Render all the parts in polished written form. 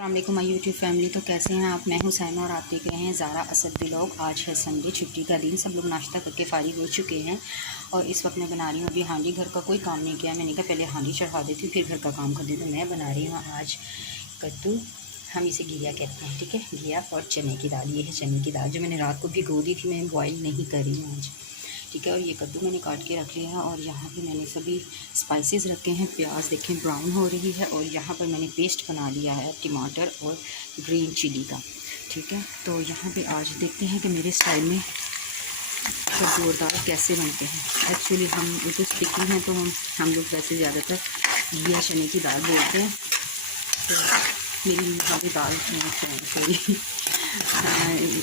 अस्सलामुअलैकुम my YouTube family. तो कैसे हैं आप? मैं हूं सैमा और आप देख रहे हैं ज़ारा असद व्लॉग। आज है संडे, छुट्टी का दिन। सब लोग नाश्ता करके फारिग हो चुके हैं और इस वक्त मैं बना रही हूँ अभी हांडी। घर का कोई काम नहीं किया, मैंने कहा पहले हांडी चढ़ा देती हूँ फिर घर का काम कर देती हूँ। मैं बना रही हूँ आज कद्दू, हम इसे घिया कहते हैं, ठीक है। घिया और चने की दाल, ये है चने की दाल जो मैंने रात को भिगो दी थी। मैं बॉयल नहीं कर रही हूँ आज, ठीक है। और ये कद्दू मैंने काट के रख लिया है और यहाँ पे मैंने सभी स्पाइसेस रखे हैं। प्याज देखें ब्राउन हो रही है और यहाँ पर मैंने पेस्ट बना लिया है टमाटर और ग्रीन चिली का, ठीक है। तो यहाँ पे आज देखते हैं कि मेरे स्टाइल में कद्दू और दाल कैसे बनते हैं। एक्चुअली हम तो स्टिकी हैं तो हम लोग वैसे ज़्यादातर घिया चने की दाल बोलते हैं। तो मेरी यहाँ भी दाल सॉरी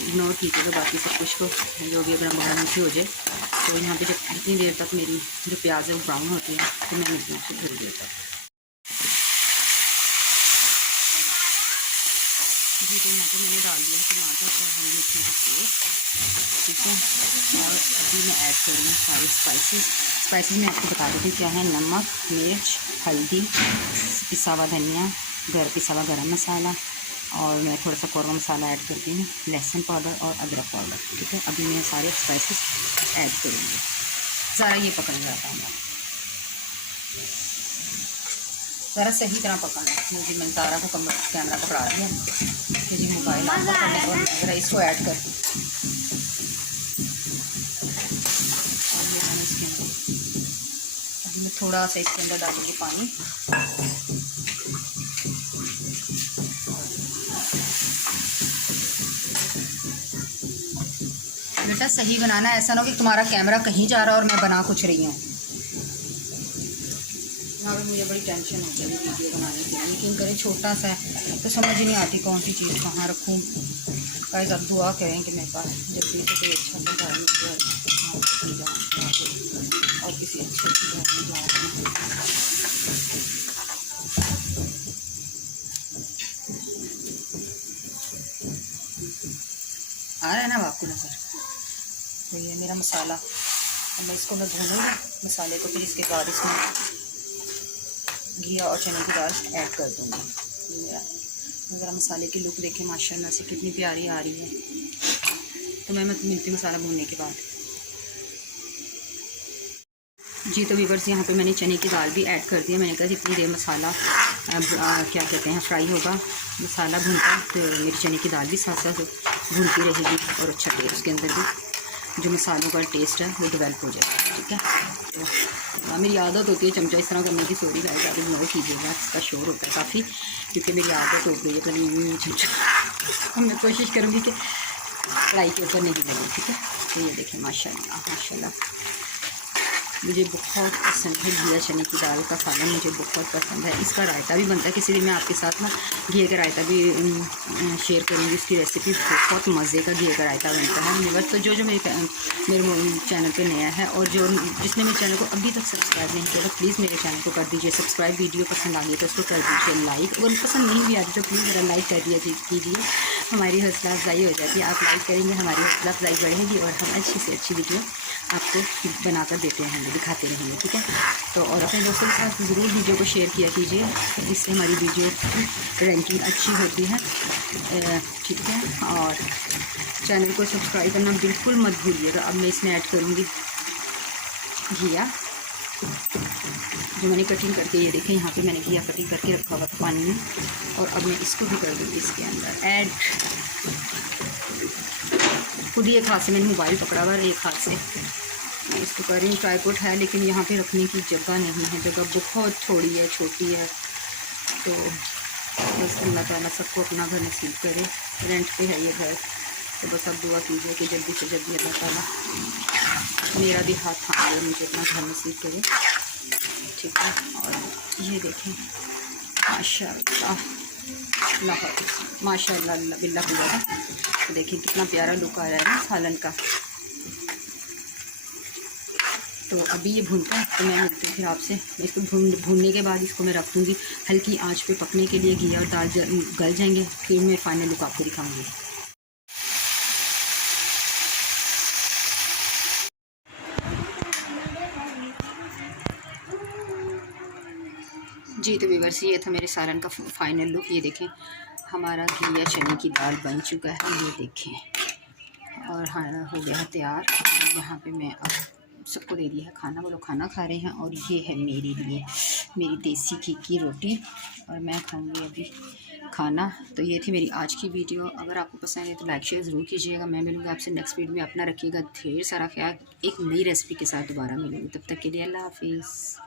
इग्नोर कीजिए तो बाकी सब कुछ को जो भी अगर बहुत मीठी हो जाए। तो यहाँ पे जब इतनी देर तक मेरी जो प्याज है वो ब्राउन होती है तो मैं इतना से भूल देता हूँ जी। तो यहाँ पे मैंने डाल दिया टमाटर और हरी मिर्ची का पेस्ट, ठीक है। और अभी मैं ऐड कर रही हूँ सारे स्पाइसेस मैं आपको बता देती हूँ क्या है। नमक, मिर्च, हल्दी, पिसा हुआ धनिया, पिसा हुआ गरम मसाला और मैं थोड़ा सा कौरमा मसाला ऐड करती हूँ, लहसुन पाउडर और अदरक पाउडर, ठीक है। अभी मैं सारे स्पाइसेस ऐड करूँगी। ज़रा ये पकड़ जाता हूँ, ज़रा सही तरह पकाना है। मुझे मैंने ज़रा को कैमरा पकड़ा दिया, मुझे मोबाइल ऑन करने और ज़रा इसको ऐड कर दूँ। और ये मैंने इसके अंदर अभी मैं थोड़ा सा इसके अंदर डालूँगी पानी। बेटा सही बनाना, ऐसा ना हो कि तुम्हारा कैमरा कहीं जा रहा है और मैं बना कुछ रही हूँ। यहाँ पर मुझे बड़ी टेंशन होती है वीडियो बनाने के लिए, लेकिन करें छोटा सा है तो समझ नहीं आती कौन सी चीज़ कहाँ रखूँ। गाइस आप दुआ करें कि मेरे पास जल्दी से कोई अच्छा सा घर मिल जाए और किसी अच्छे घर में जाऊँ। आ रहा है ना आपको नज़र? तो ये मेरा मसाला, अब मैं इसको मैं भूनूँगी मसाले को, फिर इसके बाद इसमें घिया और चने की दाल ऐड कर दूँगी। ये मेरा ज़रा मसाले की लुक देखें माशाल्लाह से कितनी प्यारी आ रही है। तो मैं मिलती मसाला भूनने के बाद जी। तो व्यूअर्स यहाँ पे मैंने चने की दाल भी ऐड कर दिया। मैंने कहा जितनी देर मसाला क्या कहते हैं फ्राई होगा, मसाला भूनता तो मेरी चने की दाल भी साथ साथ भूनती रहेगी और अच्छा टेस्ट उसके अंदर भी जो मसालों का टेस्ट है वो डेवलप हो जाएगा, ठीक है। तो मेरी आदत होती है चमचा इस तरह करने की, सॉरी गाइस आप इग्नोर कीजिएगा, इसका शोर होता है काफ़ी क्योंकि मेरी आदत हो गई है तो चमचा। मैं कोशिश करूँगी कि कढ़ाई के ऊपर नहीं गिरेगी, ठीक है। तो ये देखें माशाल्लाह माशाल्लाह मुझे बहुत पसंद है घिया चने की दाल का सालन, मुझे बहुत पसंद है। इसका रायता भी बनता है, किसी दिन मैं आपके साथ ना घिया का रायता भी शेयर करूँगी। इसकी रेसिपी बहुत मज़े का घिया का रायता बनता है। व्यूअर्स तो जो मेरे चैनल पे नया है और जिसने मेरे चैनल को अभी तक सब्सक्राइब नहीं किया तो प्लीज़ मेरे चैनल को कर दीजिए सब्सक्राइब। वीडियो पसंद आ गई तो उसको कर दीजिए लाइक, अगर पसंद नहीं भी आती तो प्लीज़ मेरा लाइक कर दिया कीजिए, हमारी हौसला अफजाई हो जाती है। आप लाइक करेंगे हमारी हौसला अफजाई बढ़ेगी और हम अच्छी से अच्छी वीडियो आपको बनाकर देते रहेंगे, दिखाते रहेंगे, ठीक है। तो और अपने दोस्तों के साथ ज़रूर वीडियो को शेयर किया कीजिए, इससे हमारी वीडियो की रैंकिंग अच्छी होती है, ठीक है। और चैनल को सब्सक्राइब करना बिल्कुल मत भूलिएगा। अब मैं इसमें ऐड करूँगी घिया जो मैंने कटिंग करके, ये देखें यहाँ पे मैंने घिया कटिंग करके रखा हुआ था पानी में, और अब मैं इसको भी कर दूँगी इसके अंदर ऐड। खुद ही एक हाथ से मैंने मोबाइल पकड़ा हुआ, एक हाथ से मैं इसको कर रही हूँ। ट्राइपॉड है लेकिन यहाँ पे रखने की जगह नहीं है, जगह बहुत थोड़ी है, छोटी है। तो बस अल्लाह ताला सबको अपना घर नसीब करे। रेंट पे है ये घर, तो बस अब दुआ कीजिए कि जल्दी से जल्दी अल्लाह ताला मेरा भी हाथ थाम ले, मुझे अपना घर नसीब करे, ठीक है। और ये देखें माशाल्लाह माशाल्लाह बिल्ला हुआ है। तो देखिए कितना प्यारा लुक आ रहा है ना सालन का। तो अभी ये भूनता है तो मैं मिलती हूँ फिर आपसे। इसको भूनने के बाद इसको मैं रख दूँगी हल्की आंच पे पकने के लिए। घिया और दाल गल जाएंगे, फिर मैं फाइनल लुक आपको दिखाऊंगी। जी तो व्यूअर्स ये था मेरे सालन का फाइनल लुक। ये देखें हमारा घिया चने की दाल बन चुका है, ये देखें, और हाँ हो गया है तैयार। यहाँ पे मैं अब सबको दे दिया है खाना, वो लोग खाना खा रहे हैं। और ये है मेरे लिए मेरी देसी घी की रोटी, और मैं खाऊंगी अभी खाना। तो ये थी मेरी आज की वीडियो। अगर आपको पसंद है तो लाइक शेयर ज़रूर कीजिएगा। मैं मिलूँगी आपसे नेक्स्ट वीडियो में। अपना रखिएगा ढेर सारा ख्याल। एक नई रेसिपी के साथ दोबारा मिलूँगी, तब तक के लिए अल्लाह हाफिज़।